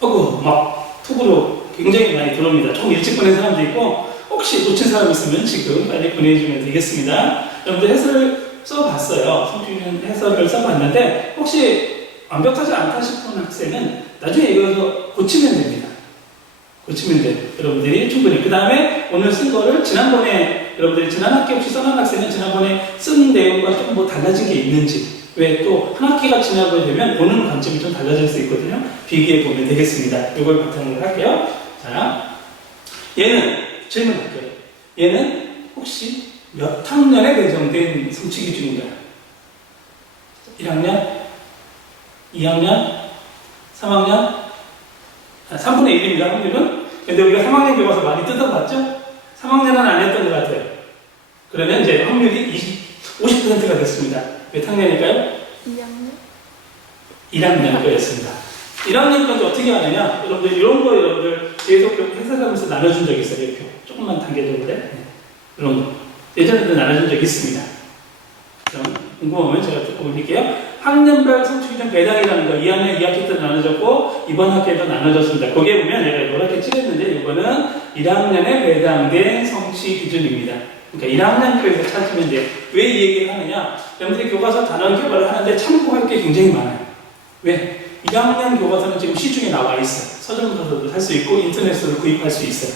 막 톡으로 굉장히 많이 들어옵니다. 조금 일찍 보낸 사람도 있고, 혹시 놓친 사람 있으면 지금 빨리 보내주면 되겠습니다. 여러분들 해설을 써봤어요. 성취기준 해설을 써봤는데, 혹시 완벽하지 않다 싶은 학생은 나중에 이거 고치면 됩니다. 고치면 돼요. 여러분들이 충분히. 그 다음에 오늘 쓴 거를 지난번에, 여러분들이 지난 학기 혹시 써난 학생은 지난번에 쓴 내용과 조금 뭐 달라진 게 있는지, 왜 또 한 학기가 지나고 되면 보는 관점이 좀 달라질 수 있거든요. 비교해 보면 되겠습니다. 이걸 바탕으로 할게요. 자, 얘는 질문할게요. 얘는 혹시 몇 학년에 배정된 성취 기준인가요? 1학년? 2학년? 3학년? 3분의 1입니다. 확률은. 근데 우리가 3학년 교과서 많이 뜯어봤죠? 3학년은 안 했던 것 같아요. 그러면 이제 확률이 50%가 됐습니다. 몇 학년일까요? 2학년? 1학년 거였습니다. 1학년 건지 어떻게 하느냐? 여러분들 이런 거 여러분들 계속 해석하면서 나눠준 적 있어요. 이렇게 조금만 단계적으로. 네. 이런 거. 예전에도 나눠준 적 있습니다. 그럼 궁금하면 제가 조금 올릴게요. 학년별 성취기준 배당이라는 거 2학년 2학기 때 나눠졌고 이번 학기에도 나눠졌습니다. 거기에 보면 내가 이렇게 칠했는데 이거는 1학년에 배당된 성취기준입니다. 그러니까 1학년표에서 찾으면 돼요. 왜 이 얘기를 하느냐? 여러분들이 교과서 단원 개발을 하는데 참고할 게 굉장히 많아요. 왜? 1학년 교과서는 지금 시중에 나와 있어요. 서점에서도 살 수 있고 인터넷으로 구입할 수 있어요.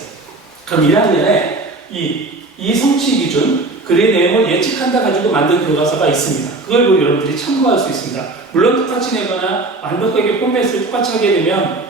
그럼 1학년에 이 성취기준 글의 내용을 예측한다 가지고 만든 교과서가 있습니다. 그걸 보고 여러분들이 참고할 수 있습니다. 물론 똑같이 내거나 완벽하게 포맷을 똑같이 하게 되면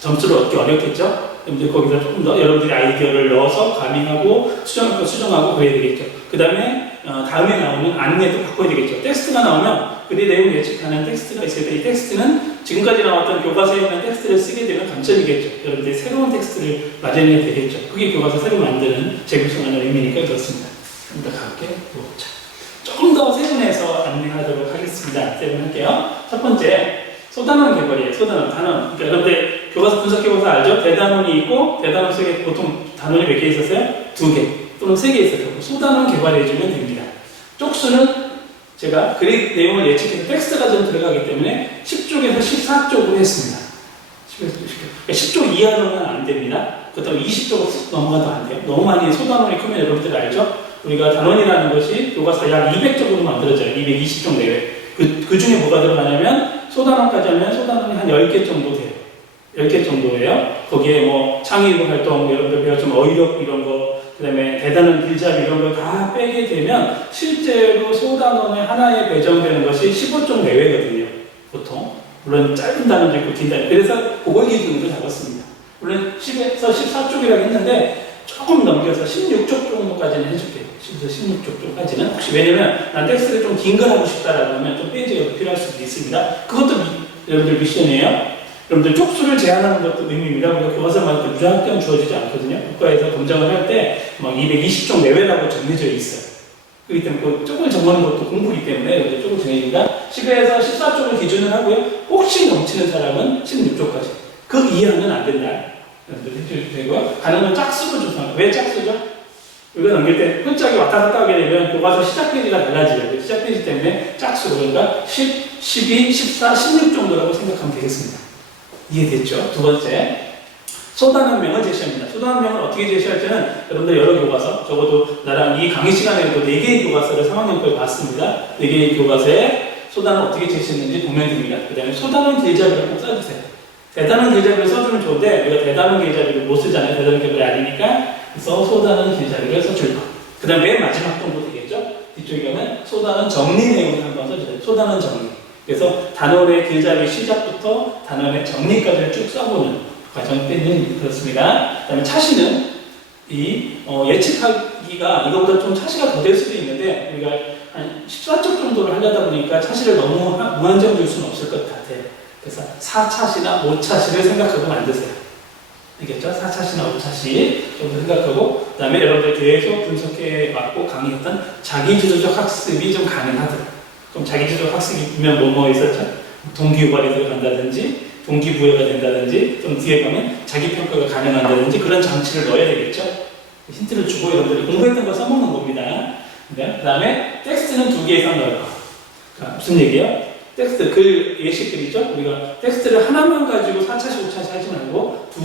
점수를 얻기 어렵겠죠? 여러분들 거기다 조금 더 여러분들이 아이디어를 넣어서 가미하고 수정하고 그래야 되겠죠. 그 다음에 다음에 나오는 안내도 바꿔야 되겠죠. 텍스트가 나오면 글의 내용 예측하는 텍스트가 있어야 돼. 이 텍스트는 지금까지 나왔던 교과서에 있는 텍스트를 쓰게 되면 감점이겠죠. 여러분들이 새로운 텍스트를 마련해야 되겠죠. 그게 교과서 새로 만드는 재구성하는 의미니까 그렇습니다. 좀 더 가볍게 보자. 조금 더 세분해서 안내하도록 하겠습니다. 세분할게요. 첫 번째, 소단원 개발이에요. 소단원, 단원. 그러니까 여러분들 교과서 분석해봐서 알죠? 대단원이 있고 대단원 속에 보통 단원이 몇 개 있었어요? 2개 또는 3개 있었고 소단원 개발해주면 됩니다. 쪽수는 제가 글의 내용을 예측해서 텍스트가 좀 들어가기 때문에 10쪽에서 14쪽으로 했습니다. 10쪽 이하로는 안 됩니다. 그렇다고 20쪽으로 넘어가도 안 돼요. 너무 많이 소단원이 크면 여러분들 알죠? 우리가 단원이라는 것이 교과서 약 200쪽으로 만들어져요. 220쪽 내외. 그 중에 뭐가 들어가냐면 소단원까지 하면 소단원이 한 10개 정도 돼요. 10개 정도예요. 거기에 뭐 창의력 활동, 여러분들 배웠지만 어휘력 이런 거, 그 다음에 대단한 길잡이 이런 거 다 빼게 되면 실제로 소단원의 하나에 배정되는 것이 15쪽 내외거든요. 보통. 물론 짧은 단원도 있고 긴 단원. 그래서 그걸 기준으로 잡았습니다. 물론 10에서 14쪽이라고 했는데 조금 넘겨서 16쪽 정도까지는 해줄게요. 10에서 16쪽 정도까지는. 혹시 왜냐면 난 텍스트를 좀 긴 걸 하고 싶다라고 하면 좀 페이지가 필요할 수도 있습니다. 그것도 여러분들 미션이에요. 여러분들 쪽수를 제한하는 것도 의미입니다. 우리가 교과서만 때 무작정 주어지지 않거든요. 국가에서 검정을 할 때 막 220쪽 내외라고 정해져 있어요. 그렇기 때문에 그 쪽을 정하는 것도 공부이기 때문에 여러분들 쪽을 정해집니다. 10에서 14쪽을 기준을 하고요. 혹시 넘치는 사람은 16쪽까지. 그 이하는 안 된다. 여러분들 해주셔도 되고요. 가능한 짝수도 좋습니다. 왜 짝수죠? 이거 넘길 때 끈짝이 왔다 갔다 하게 되면 교과서 시작 페이지가 달라지죠. 시작 페이지 때문에 짝수, 그러니까 10, 12, 14, 16 정도라고 생각하면 되겠습니다. 이해됐죠? 두 번째, 소단원명을 제시합니다. 소단원명을 어떻게 제시할지는 여러분들 여러 교과서, 적어도 나랑 이 강의 시간에도 4개의 교과서를 3학년 거에 봤습니다. 4개의 교과서에 소단을 어떻게 제시했는지 보면 됩니다. 그 다음에 소단원 길잡이를 꼭 써주세요. 대단한 길잡이를 써주면 좋은데 우리가 대단한 길잡이를 못 쓰잖아요. 대단한 길잡이 아니니까. 그래서 소단원 길잡이를 써줄 거. 그 다음 맨 마지막 정도 되겠죠? 뒤쪽에 가면 소단원 정리 내용을 한번 써주세요. 소단원 정리. 그래서 단원의 길잡이 시작부터 단원의 정리까지 쭉 써보는 과정 때는 그렇습니다. 그 다음에 차시는 예측하기가 이거보다 좀 차시가 더 될 수도 있는데 우리가 한 14쪽 정도를 하려다 보니까 차시를 너무 무한정 줄 수는 없을 것 같아요. 그래서 4차시나 5차시를 생각하고 만드세요. 알겠죠? 4차시나 5차시 정도 생각하고 그 다음에 여러분들 계속 분석해 왔고 강의했던 자기주도적 학습이 좀 가능하더라고요. 그럼 자기주도적 학습이면 뭐 있었죠? 동기유발이 들어간다든지 동기부여가 된다든지 좀 뒤에 가면 자기평가가 가능한다든지 그런 장치를 넣어야 되겠죠? 힌트를 주고 여러분들이 공부했던 거 써먹는 겁니다. 그 다음에 텍스트는 2개 이상 넣을 거. 그러니까 무슨 얘기예요? 텍스트, 글, 예시글이죠? 우리가 텍스트를 하나만 가지고 4차시, 5차시 하지 말고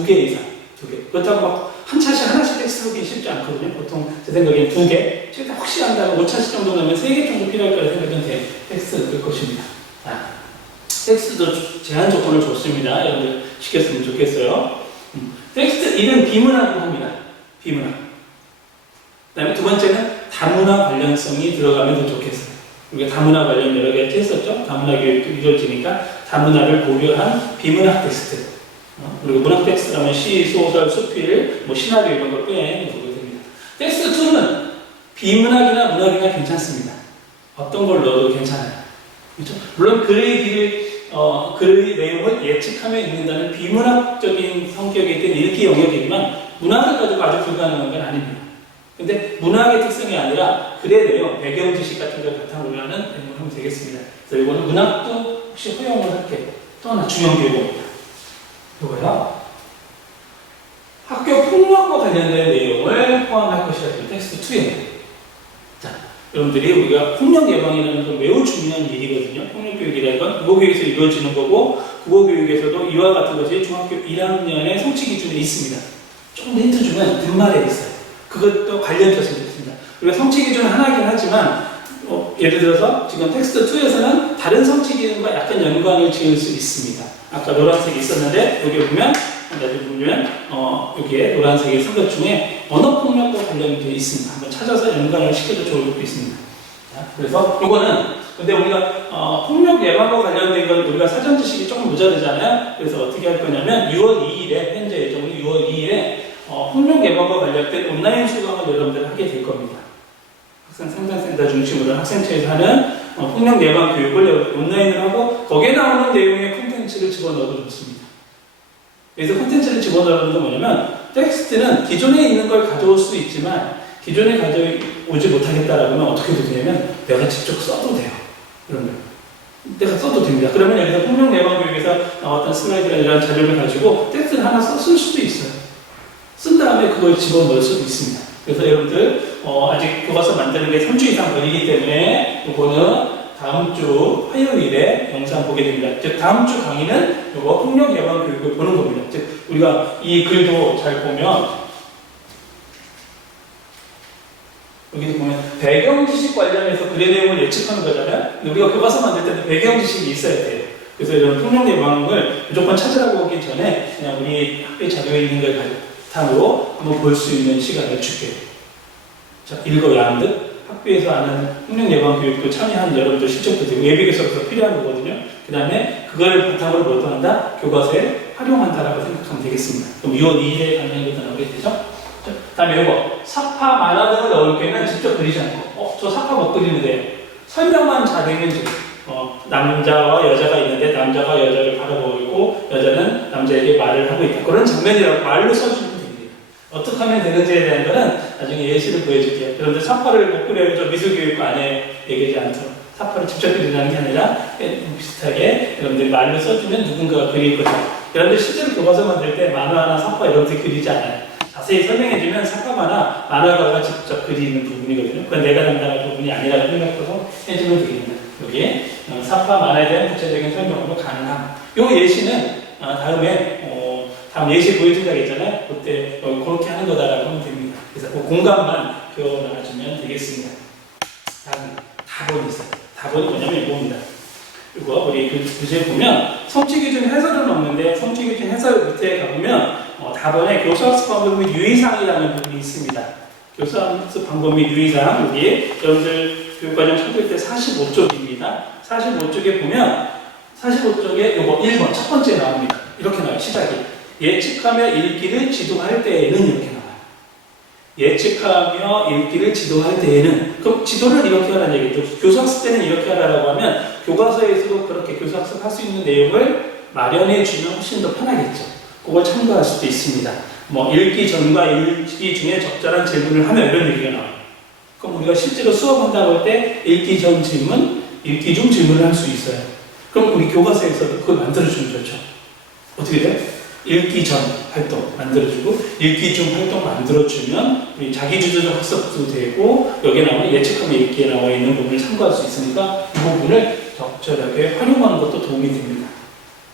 두 개 이상, 두 개. 그렇다고 막 한 차씩 하나씩 텍스트 하기 쉽지 않거든요. 보통 제 생각엔 두 개, 최대 혹시 한다면 5차씩 정도 넣으면 세 개 정도 필요할 거라 생각은 텍스트 넣을 것입니다. 텍스트도 제한 조건을 줬습니다. 여러분들 시켰으면 좋겠어요. 텍스트 1은 비문학을 합니다. 비문학. 그 다음에 두 번째는 다문화 관련성이 들어가면 더 좋겠어요. 우리가 다문화 관련 여러 가지 했었죠. 다문화 교육도 이루어지니까 다문화를 고려한 비문학 텍스트. 그리고 문학 텍스트라면 시, 소설, 수필, 뭐 시나리오 이런 걸 빼놓게 됩니다. 텍스트 2는 비문학이나 문학이나 괜찮습니다. 어떤 걸 넣어도 괜찮아요. 그렇죠? 물론 글의 내용을 예측하며 읽는다는 비문학적인 성격에 대한 읽기 영역이지만 문학을 가지고 아주 불가능한 건 아닙니다. 근데 문학의 특성이 아니라 글의 내용, 배경 지식 같은 걸 바탕으로 하는 내용을 하면 되겠습니다. 그래서 이거는 문학도 혹시 허용을 할게요. 또 하나 중요한 교육입니다. 이거요. 학교 폭력과 관련된 내용을 포함할 것이라 텍스트 2에. 자, 여러분들이 우리가 폭력 예방이라는 건 매우 중요한 일이거든요. 폭력 교육이라는 건 국어교육에서 이루어지는 거고 국어교육에서도 이와 같은 것이 중학교 1학년의 성취 기준에 있습니다. 조금 힌트 주면 뒷말에 있어요. 그것도 관련돼서 있습니다. 우리가 성취 기준은 하나긴 하지만 예를 들어서 지금 텍스트 2에서는 다른 성취 기준과 약간 연관을 지을 수 있습니다. 아까 노란색이 있었는데 여기 보면 여기에 노란색이 쓴 것 중에 언어폭력과 관련되어 있습니다. 한번 찾아서 연관을 시켜도 좋을 것도 있습니다. 자, 그래서 이거는 근데 우리가 폭력 예방과 관련된 건 우리가 사전 지식이 조금 모자르잖아요. 그래서 어떻게 할 거냐면 6월 2일에 현재 예정으로 6월 2일에 폭력 예방과 관련된 온라인 수강을 여러분들 하게 될 겁니다. 학생 상담센터 중심으로 학생체에서 하는 폭력 예방 교육을 온라인을 하고 거기에 나오는 내용의 콘텐츠를 집어넣어도 좋습니다. 그래서 콘텐츠를 집어넣는 건 뭐냐면 텍스트는 기존에 있는 걸 가져올 수 있지만 기존에 가져오지 못하겠다라고 하면 어떻게 되냐면 내가 직접 써도 돼요. 그런 거. 내가 써도 됩니다. 그러면 여기서 폭력 예방 교육에서 나왔던 슬라이드나 이런 자료를 가지고 텍스트를 하나 쓸 수도 있어요. 쓴 다음에 그걸 집어넣을 수도 있습니다. 그래서 여러분들 아직 교과서 만드는 게 3주 이상 걸리기 때문에 이거는 다음 주 화요일에 영상 보게 됩니다. 즉 다음 주 강의는 이거 폭력 예방 교육을 보는 겁니다. 즉 우리가 이 글도 잘 보면 여기도 보면 배경 지식 관련해서 글의 내용을 예측하는 거잖아요. 우리가 교과서 만들 때는 배경 지식이 있어야 돼요. 그래서 이런 폭력 예방을 무조건 찾으라고 오기 전에 그냥 우리 학교에 자료에 있는 걸 바탕으로 한번 볼 수 있는 시간을 줄게요. 자, 읽어야 하는 듯 학교에서 하는 폭력 예방 교육도 참여하는 여러분들 실적도 되고 예비교사로서 필요한 거거든요. 그 다음에 그걸 바탕으로 뭐 한다? 교과서에 활용한다라고 생각하면 되겠습니다. 그럼 6월 2일에 강의한 것도 나오게 되죠? 그 다음에 이거 사파 만화 등을 넣을 때는 직접 그리지 않고 저 사파 못 그리는데 설명만 잘되면 남자와 여자가 있는데 남자가 여자를 바라보고 여자는 남자에게 말을 하고 있다. 그런 장면이라고 말로 써주면 됩니다. 어떻게 하면 되는지에 대한 거는 나중에 예시를 보여줄게요. 여러분들 사파를 못 그려요. 저 미술교육 안에 얘기하지 않죠. 사파를 직접 그리는 게 아니라 비슷하게 여러분들이 말로 써주면 누군가가 그릴 거죠. 여러분들 실제로 교과서 만들 때 만화나 사파 이런 데 그리지 않아요. 자세히 설명해주면 사파 만화가가 직접 그리는 부분이거든요. 그건 내가 담당할 부분이 아니라고 생각해서 해주면 되겠습니다. 여기에 사파 만화에 대한 구체적인 설명으로 가능함. 이 예시는 다음 예시 보여준다고 했잖아요. 그때 그렇게 하는 거다라고 하면 됩니다. 그래서 그 공간만 표현해주면 되겠습니다. 다음 답본이 있어요. 답본이 뭐냐면 이겁니다. 이거 우리 교재에 보면 성취기준 해설은 없는데 성취기준 해설 밑에 가보면 답본에 교수학습 방법 및 유의사항이라는 부분이 있습니다. 교수학습 방법 및 유의사항 여기 여러분들 교육과정 찾을 때 45쪽입니다. 45쪽에 보면 45쪽에 이거 1번 첫 번째 나옵니다. 이렇게 나와요. 시작이 예측하며 읽기를 지도할 때에는 이렇게 나와요. 예측하며 읽기를 지도할 때에는 그럼 지도를 이렇게 하라는 얘기죠. 교수학습 때는 이렇게 하라고 하면 교과서에서도 그렇게 교수학습 할 수 있는 내용을 마련해 주면 훨씬 더 편하겠죠. 그걸 참고할 수도 있습니다. 뭐 읽기 전과 읽기 중에 적절한 질문을 하면 이런 얘기가 나와요. 그럼 우리가 실제로 수업한다고 할 때 읽기 전 질문, 읽기 중 질문을 할 수 있어요. 그럼 우리 교과서에서도 그걸 만들어주면 좋죠. 어떻게 돼요? 읽기 전 활동 만들어주고 읽기 중 활동 만들어주면 우리 자기주도적 학습도 되고 여기에 나오는 예측하며 읽기에 나와 있는 부분을 참고할 수 있으니까 이 부분을 적절하게 활용하는 것도 도움이 됩니다.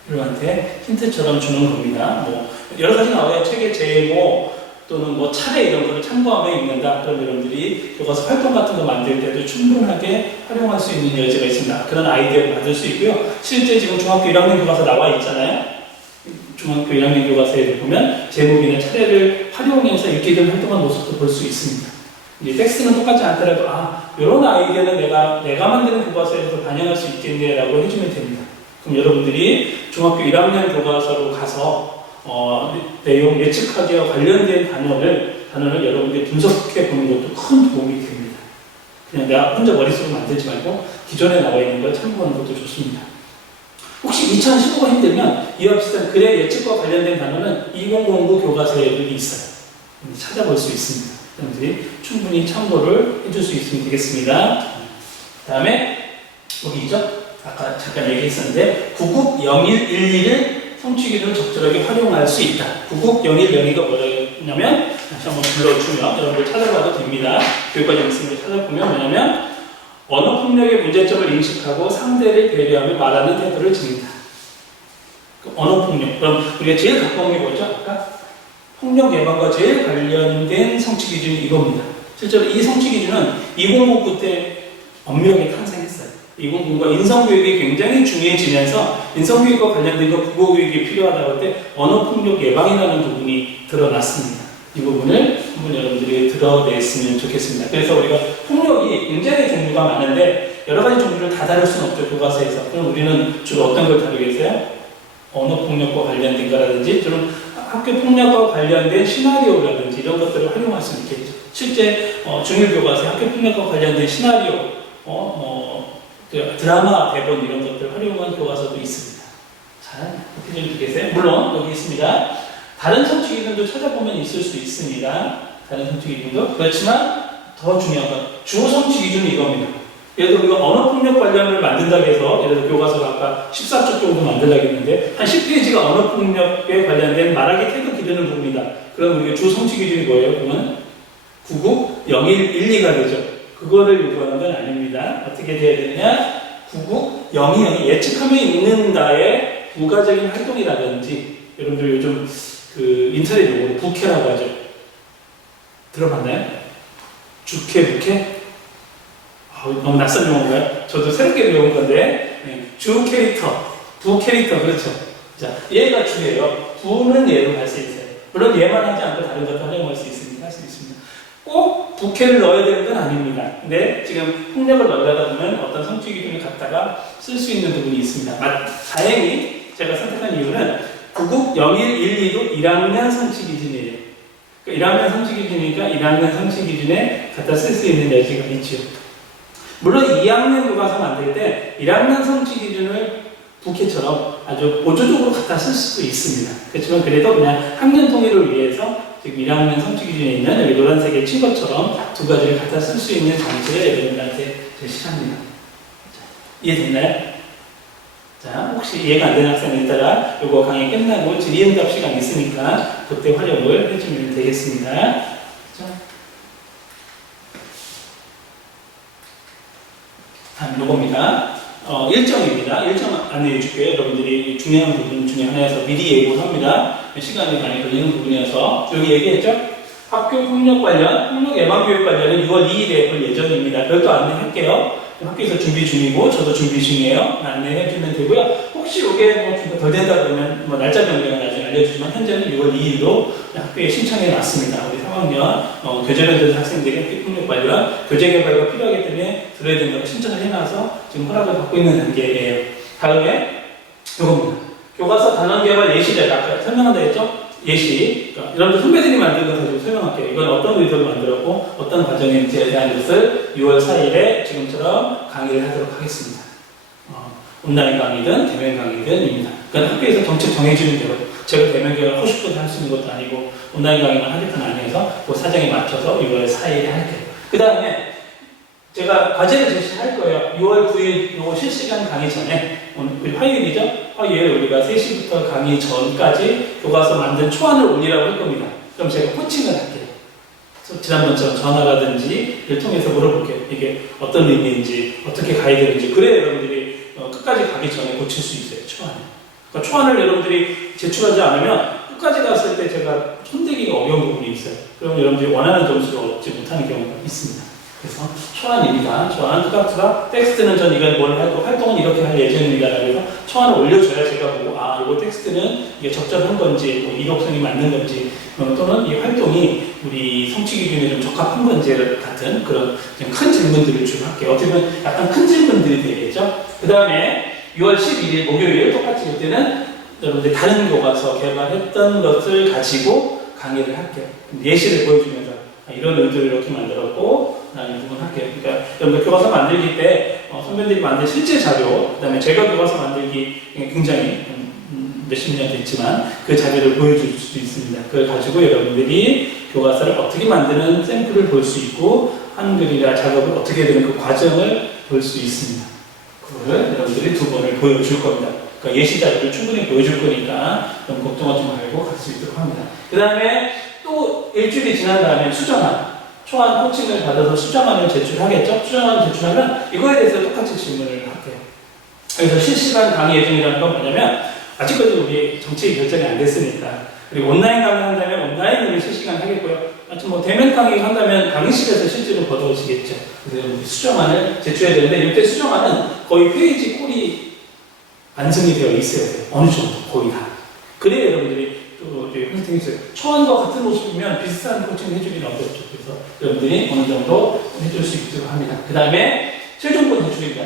여러분한테 힌트처럼 주는 겁니다. 뭐 여러 가지 나와요. 책의 제목 또는 뭐 차례 이런 거를 참고하면 읽는다. 그럼 여러분들이 교과서 활동 같은 거 만들 때도 충분하게 활용할 수 있는 여지가 있습니다. 그런 아이디어를 받을 수 있고요. 실제 지금 중학교 1학년 교과서 나와 있잖아요. 중학교 1학년 교과서에 보면 제목이나 차례를 활용해서 읽게 된 활동한 모습도 볼 수 있습니다. 이제 텍스트는 똑같지 않더라도 이런 아이디어는 내가 만드는 교과서에서 반영할 수 있겠네라고 해주면 됩니다. 그럼 여러분들이 중학교 1학년 교과서로 가서 내용 예측하기와 관련된 단원을 여러분들이 분석해 보는 것도 큰 도움이 됩니다. 그냥 내가 혼자 머릿속으로 만들지 말고 기존에 나와 있는 걸 참고하는 것도 좋습니다. 혹시 2015가 힘들면 이와 비슷한 글의 예측과 관련된 단어는 2009 교과서에도 있어요. 찾아볼 수 있습니다. 여러분들이 충분히 참고를 해줄 수 있으면 되겠습니다. 다음에 여기 있죠? 아까 잠깐 얘기했었는데 구국 0112를 성취기준을 적절하게 활용할 수 있다. 구국 0102가 뭐냐면 다시 한번 불러주면 여러분들 찾아봐도 됩니다. 교육과정 있으면 찾아보면 뭐냐면 언어폭력의 문제점을 인식하고 상대를 배려하며 말하는 태도를 지닌다. 언어폭력. 그럼 우리가 제일 가까운 게 뭐죠? 아까? 폭력 예방과 제일 관련된 성취 기준이 이겁니다. 실제로 이 성취 기준은 2009 때 엄밀하게 탄생했어요. 2009가 인성교육이 굉장히 중요해지면서 인성교육과 관련된 거 국어교육이 필요하다고 할 때 언어폭력 예방이라는 부분이 드러났습니다. 이 부분을 한번 여러분들이 드러냈으면 좋겠습니다. 그래서 우리가 폭력이 굉장히 종류가 많은데 여러 가지 종류를 다 다룰 수는 없죠. 교과서에서. 그럼 우리는 주로 어떤 걸 다루겠어요? 언어폭력과 관련된 거라든지 좀 학교폭력과 관련된 시나리오라든지 이런 것들을 활용할 수 있겠죠. 실제 중1교과서에 학교폭력과 관련된 시나리오, 드라마, 대본 이런 것들을 활용한 교과서도 있습니다. 자, 어떻게 좀 되겠어요? 물론 여기 있습니다. 다른 성취 기준도 찾아보면 있을 수 있습니다. 다른 성취 기준도. 그렇지만 더 중요한 건 주 성취 기준이 이겁니다. 예를 들어 우리가 언어폭력 관련을 만든다고 해서 예를 들어 교과서가 아까 14쪽 정도 만들려고 했는데 한 10페이지가 언어폭력에 관련된 말하기 태도 기르는 부분이다. 그럼 우리가 주 성취 기준이 뭐예요? 그러면 구국 0112가 되죠. 그거를 요구하는 건 아닙니다. 어떻게 돼야 되느냐? 구국 02 예측하며 읽는다의 부가적인 활동이라든지 여러분들 요즘 그 인터넷 용어로 부캐라고 하죠. 들어봤나요? 주캐, 부캐? 너무 낯선 용어인가요? 저도 새롭게 배운 건데 주 캐릭터, 부 캐릭터 그렇죠. 자, 얘가 주예요. 부는 얘로 할 수 있어요. 물론 얘만 하지 않고 다른 것도 활용할 수 있습니다. 할 수 있습니다. 꼭 부캐를 넣어야 되는 건 아닙니다. 근데 지금 폭력을 넣으려다 보면 어떤 성취 기준을 갖다가 쓸 수 있는 부분이 있습니다. 다행히 제가 선택한 이유는 구국 0112도 1학년 성취 기준이에요. 그러니까 1학년 성취 기준이니까 1학년 성취 기준에 갖다 쓸 수 있는 여지가 있죠. 물론 2학년 교과서 만들 때 1학년 성취 기준을 부캐처럼 아주 보조적으로 갖다 쓸 수도 있습니다. 그렇지만 그래도 그냥 학년 통일을 위해서 지금 1학년 성취 기준에 있는 여기 노란색에 친 것처럼 두 가지를 갖다 쓸 수 있는 장치를 여러분들한테 제시합니다. 이해됐나요? 자, 혹시 이해가 안 되는 학생은 이따가 이거 강의 끝나고 질의응답 시간 있으니까 그때 활용을 해주면 되겠습니다. 그렇죠? 다음 요겁니다. 일정입니다. 일정 안내해 줄게요. 여러분들이 중요한 부분 중에 하나여서 미리 예고를 합니다. 시간이 많이 걸리는 부분이어서 여기 얘기했죠? 학교 폭력 관련, 폭력 예방교육 관련은 6월 2일에 볼 예정입니다. 별도 안내할게요. 학교에서 준비 중이고 저도 준비 중이에요. 안내해 주면 되고요. 혹시 이게 덜 된다 그러면 날짜 변경은 나중에 알려주지만 현재는 6월 2일로 학교에 신청해 놨습니다. 우리 3학년 교재를 학생들이 학교 폭력 관련 교재 개발가 필요하기 때문에 들어야 된다고 신청을 해놔서 지금 허락을 받고 있는 단계예요. 다음에 이겁니다. 교과서 단원 개발 예시를 아까 설명한다 했죠? 예시. 그러니까 여러분들 선배들이 만든 거 가지고 설명할게요. 이건 어떤 의도로 만들었고 어떤 과정인지에 대한 것을 6월 4일에 지금처럼 강의를 하도록 하겠습니다. 온라인 강의든 대면 강의든입니다. 그러니까 학교에서 정책 정해주는 대로 제가 대면 교육을 하고 싶어서 할 수 있는 것도 아니고 온라인 강의만 하는 건 아니어서 그 사정에 맞춰서 6월 4일에 할게요. 그 다음에 제가 과제를 제시할 거예요. 6월 9일 요거 실시간 강의 전에 오늘 화요일이죠? 화요일 우리가 3시부터 강의 전까지 교과서 만든 초안을 올리라고 할 겁니다. 그럼 제가 코칭을 할게요. 지난번처럼 전화라든지를 통해서 물어볼게요. 이게 어떤 의미인지 어떻게 가야 되는지 그래야 여러분들이 끝까지 가기 전에 고칠 수 있어요. 초안을. 그러니까 초안을 여러분들이 제출하지 않으면 끝까지 갔을 때 제가 손대기가 어려운 부분이 있어요. 그럼 여러분들이 원하는 점수를 얻지 못하는 경우가 있습니다. 그래서 초안입니다. 초안 투닥투닥 텍스트는 전 이건 뭘 하고 활동은 이렇게 할 예정입니다. 그래서 초안을 올려줘야 제가 보고 이거 텍스트는 이게 적절한 건지 뭐 이력성이 맞는 건지 또는 이 활동이 우리 성취 기준에 좀 적합한 건지 같은 그런 좀 큰 질문들을 주로 할게요. 어떻게 보면 약간 큰 질문들이 되겠죠. 그 다음에 6월 11일 목요일 똑같이 이때는 여러분들 다른 교과서 개발했던 것을 가지고 강의를 할게요. 예시를 보여주면서 이런 의도를 이렇게 만들었고 라는 부분 할게요. 그러니까 여러분들 교과서 만들기 때 선배들이 만든 실제 자료, 그 다음에 제가 교과서 만들기 굉장히 몇십 년 됐지만 그 자료를 보여줄 수도 있습니다. 그걸 가지고 여러분들이 교과서를 어떻게 만드는 샘플을 볼 수 있고 한글이나 작업을 어떻게 되는 그 과정을 볼 수 있습니다. 그거를 여러분들이 두 번을 보여줄 겁니다. 그러니까 예시 자료를 충분히 보여줄 거니까 너무 걱정하지 말고 갈 수 있도록 합니다. 그 다음에 또 일주일이 지난 다음에 수정안, 초안 코칭을 받아서 수정안을 제출하겠죠? 수정안을 제출하면 이거에 대해서 똑같이 질문을 할게요. 그래서 실시간 강의 예정이라는 건 뭐냐면 아직까지 우리 정책이 결정이 안 됐으니까 그리고 온라인 강의 한다면 온라인으로 실시간 하겠고요. 마침 뭐 대면 강의 한다면 강의실에서 실제로 벌어지겠죠. 그래서 수정안을 제출해야 되는데 이때 수정안은 거의 페이지 꼴이 완성이 되어 있어야 돼요. 어느 정도 거의 다. 그래야 여러분들이 또 선생님이 있어요. 초안과 같은 모습이면 비슷한 코칭을 해주기는 어렵죠. 그래서 여러분들이 어느 정도 해줄 수 있도록 합니다. 그 다음에 최종본 제출입니다.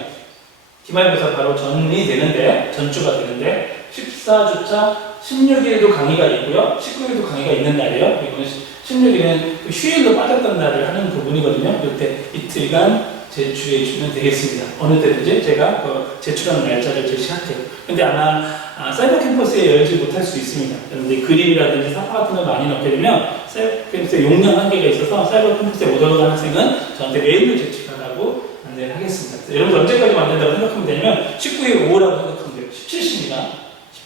기말고사 바로 전이 되는데, 전주가 되는데 14주차 16일도 강의가 있고요. 19일도 강의가 있는 날이에요. 이거는 16일은 휴일로 빠졌던 날을 하는 부분이거든요. 이때 이틀간 제출해 주면 되겠습니다. 어느 때든지 제가 제출하는 날짜를 제시할게요. 근데 아마 사이버 캠퍼스에 열지 못할 수 있습니다. 여러분들 그림이라든지 사파 같은 걸 많이 넣게 되면 사이버 캠퍼스에 용량 한계가 있어서 사이버 캠퍼스에 못 올라간 학생은 저한테 메일로 제출하라고 안내를 하겠습니다. 여러분들 언제까지 만든다고 생각하면 되냐면 19일 오후라고 생각하면 돼요. 17시입니다.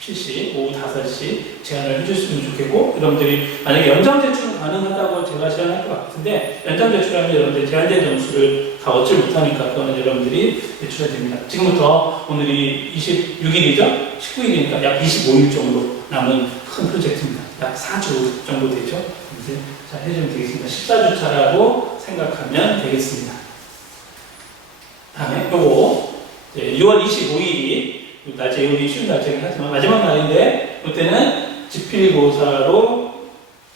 17시, 오후 5시 제안을 해주시면 좋겠고, 여러분들이 만약에 연장 제출은 가능하다고 제가 제안할 것 같은데, 연장 제출하면 여러분들 제한된 점수를 다 얻지 못하니까 그거는 여러분들이 제출해야 됩니다. 지금부터 오늘이 26일이죠? 19일이니까 약 25일 정도 남은 큰 프로젝트입니다. 약 4주 정도 되죠? 이제 잘 해주면 되겠습니다. 14주차라고 생각하면 되겠습니다. 다음에 요거 6월 25일이 날짜 예우기 쉬운 날짜이긴 하지만 마지막 날인데 이때는 지필고사로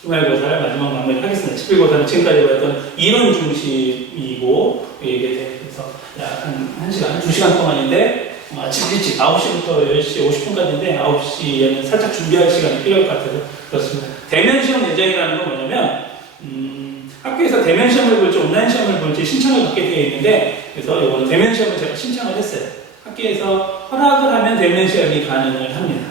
기말고사를 마지막 마무리 하겠습니다. 지필고사는 지금까지 봤던 이론 중심이고 이게 그래서 약 한 1시간, 2시간 동안인데 아침 일찍 9시부터 10시 50분까지인데 9시에는 살짝 준비할 시간이 필요할 것 같아서 그렇습니다. 대면 시험 예정이라는 건 뭐냐면 학교에서 대면 시험을 볼지 온라인 시험을 볼지 신청을 받게 되어 있는데 그래서 이거는 대면 시험을 제가 신청을 했어요. 학교에서 허락을 하면 대면 시험이 가능을 합니다.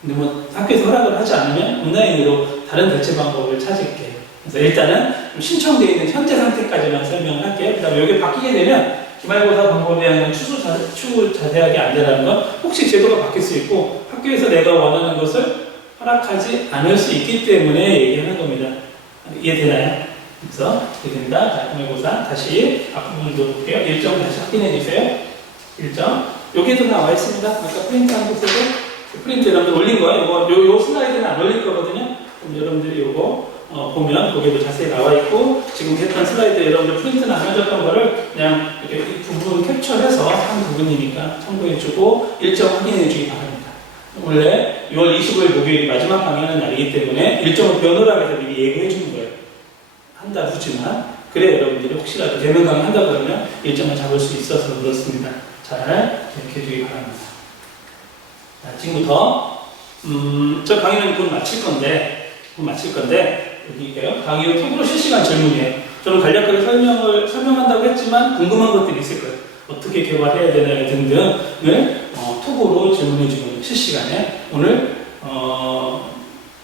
근데 뭐 학교에서 허락을 하지 않으면 온라인으로 다른 대체 방법을 찾을게요. 그래서 일단은 신청되어 있는 현재 상태까지만 설명을 할게요. 그 다음에 이게 바뀌게 되면 기말고사 방법에 대한 추후 자세하게 안내라는 건 혹시 제도가 바뀔 수 있고 학교에서 내가 원하는 것을 허락하지 않을 수 있기 때문에 얘기하는 겁니다. 이해되나요? 그래서 이해됩니다. 자, 기말고사 다시 앞부분도 볼게요. 일정 다시 확인해 주세요. 일정. 여기에도 나와 있습니다. 아까 프린트한 곳에도 프린트 여러분들 올린 거예요. 요 슬라이드는 안 올릴 거거든요. 그럼 여러분들이 요거 보면 거기에도 자세히 나와 있고 지금 했던 슬라이드 여러분들 프린트는 안 해줬던 거를 그냥 이렇게 이 부분 캡처해서 한 부분이니까 참고해주고 일정 확인해주기 바랍니다. 원래 6월 25일 목요일이 마지막 강의하는 날이기 때문에 일정을 변호하게 해서 미리 예고해주는 거예요. 한 달 후지만 그래 여러분들이 혹시라도 대면 강의 한다 그러면 일정을 잡을 수 있어서 그렇습니다. 잘 기억해 주기 바랍니다. 자, 지금부터 저 강의는 곧 마칠 건데 여기게요. 강의 후 톡으로 실시간 질문이에요. 저는 간략하게 설명한다고 했지만 궁금한 것들이 있을 거예요. 어떻게 개발해야 되나 등등을 톡으로 질문해 주는 실시간에 오늘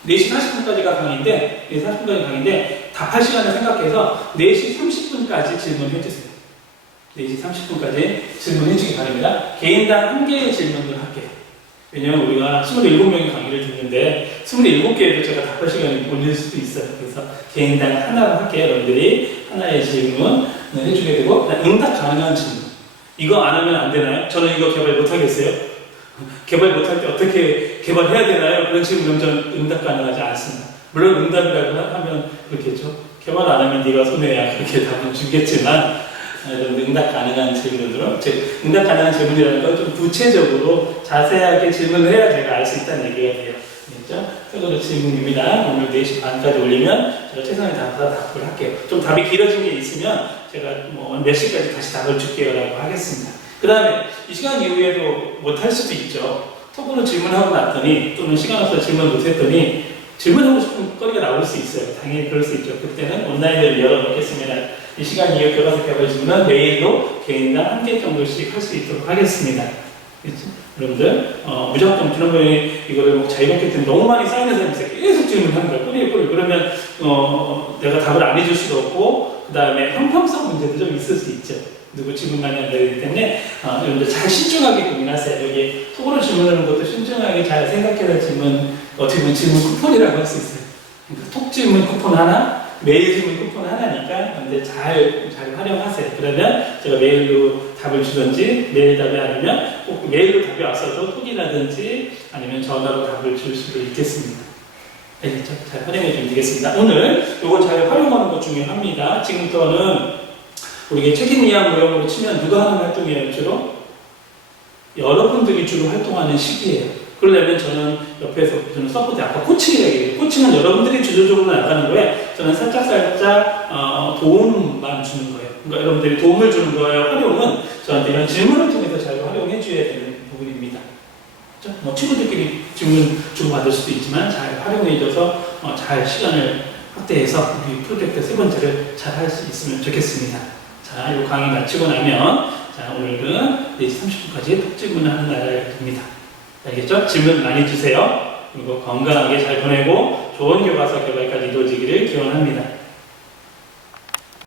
4시 40분까지가 강의인데 4시 40분까지 강의인데 답할 시간을 생각해서 4시 30분까지 질문해 주세요. 4시 30분까지 질문해 주기 바랍니다. 개인당 1개의 질문을 할게요. 왜냐면 우리가 27명의 강의를 듣는데 27개에도 제가 답할 시간이 몰릴 수도 있어요. 그래서 개인당 하나로 할게요. 여러분들이 하나의 질문을 해주게 되고 응답 가능한 질문. 이거 안 하면 안 되나요? 저는 이거 개발 못 하겠어요. 개발 못할 때 어떻게 개발해야 되나요? 그런 질문은 전 응답 가능하지 않습니다. 물론 응답이라고 하면 그렇겠죠. 개발 안 하면 네가 손해야 그렇게 답을 주겠지만 응답 가능한 질문으로 즉 응답 가능한 질문이라는 건 좀 구체적으로 자세하게 질문을 해야 제가 알 수 있다는 얘기가 돼요. 알겠죠? 최고로 질문입니다. 오늘 4시 반까지 올리면 제가 최선을 다해서 답을 할게요. 좀 답이 길어진 게 있으면 제가 뭐 몇 시까지 다시 답을 줄게요 라고 하겠습니다. 그 다음에 이 시간 이후에도 못할 수도 있죠. 톡으로 질문하고 났더니 또는 시간 없어서 질문 못했더니 질문하고 싶은 거리가 나올 수 있어요. 당연히 그럴 수 있죠. 그때는 온라인을 열어놓겠습니다. 이 시간 이후 교과서 개발 질문은 메일로 개인당 1개 정도씩 할 수 있도록 하겠습니다. 그렇죠? 여러분들 무조건 지난번에 이거를 뭐 자유롭게 너무 많이 쌓이는 사람이 있어요. 계속 질문하는 거예요. 꼬리꼬리 그러면 내가 답을 안 해줄 수도 없고 그 다음에 형평성 문제도 좀 있을 수 있죠. 누구 질문 많이 안 되기 때문에 여러분들 잘 신중하게 고민하세요. 여기 톡으로 질문하는 것도 신중하게 잘 생각해서 질문 어떻게 보면 질문 쿠폰이라고 할 수 있어요. 그러니까 톡 질문 쿠폰 하나, 메일 질문 쿠폰 하나니까 근데 잘 활용하세요. 그러면 제가 메일로 답을 주든지 메일 답이 아니면 꼭 메일로 답이 왔어도 톡이라든지 아니면 전화로 답을 줄 수도 있겠습니다. 알겠죠? 잘 활용해 주면 되겠습니다. 오늘 이거 잘 활용하는 것 중요합니다. 지금부터는 우리가 책임 이양 모형으로 치면 누가 하는 활동이에요? 주로? 여러분들이 주로 활동하는 시기예요. 그러려면 저는 옆에서 저는 서포트, 아까 코칭이라고 얘기해요. 코칭은 여러분들이 주도적으로 나가는 거에 저는 살짝 도움만 주는 거예요. 그러니까 여러분들이 도움을 주는 거예요. 활용은 저한테 이런 질문을 통해서 잘 활용해 줘야 되는 부분입니다. 그렇죠? 뭐 친구들끼리 질문 주고받을 수도 있지만 잘 활용해 줘서 잘 시간을 확대해서 우리 프로젝트 세 번째를 잘 할 수 있으면 좋겠습니다. 자, 이 강의 마치고 나면 자, 오늘은 4시 30분까지 톡 질문을 하는 날이 됩니다. 알겠죠? 질문 많이 주세요. 그리고 건강하게 잘 보내고 좋은 교과서 개발까지 이루어지기를 기원합니다.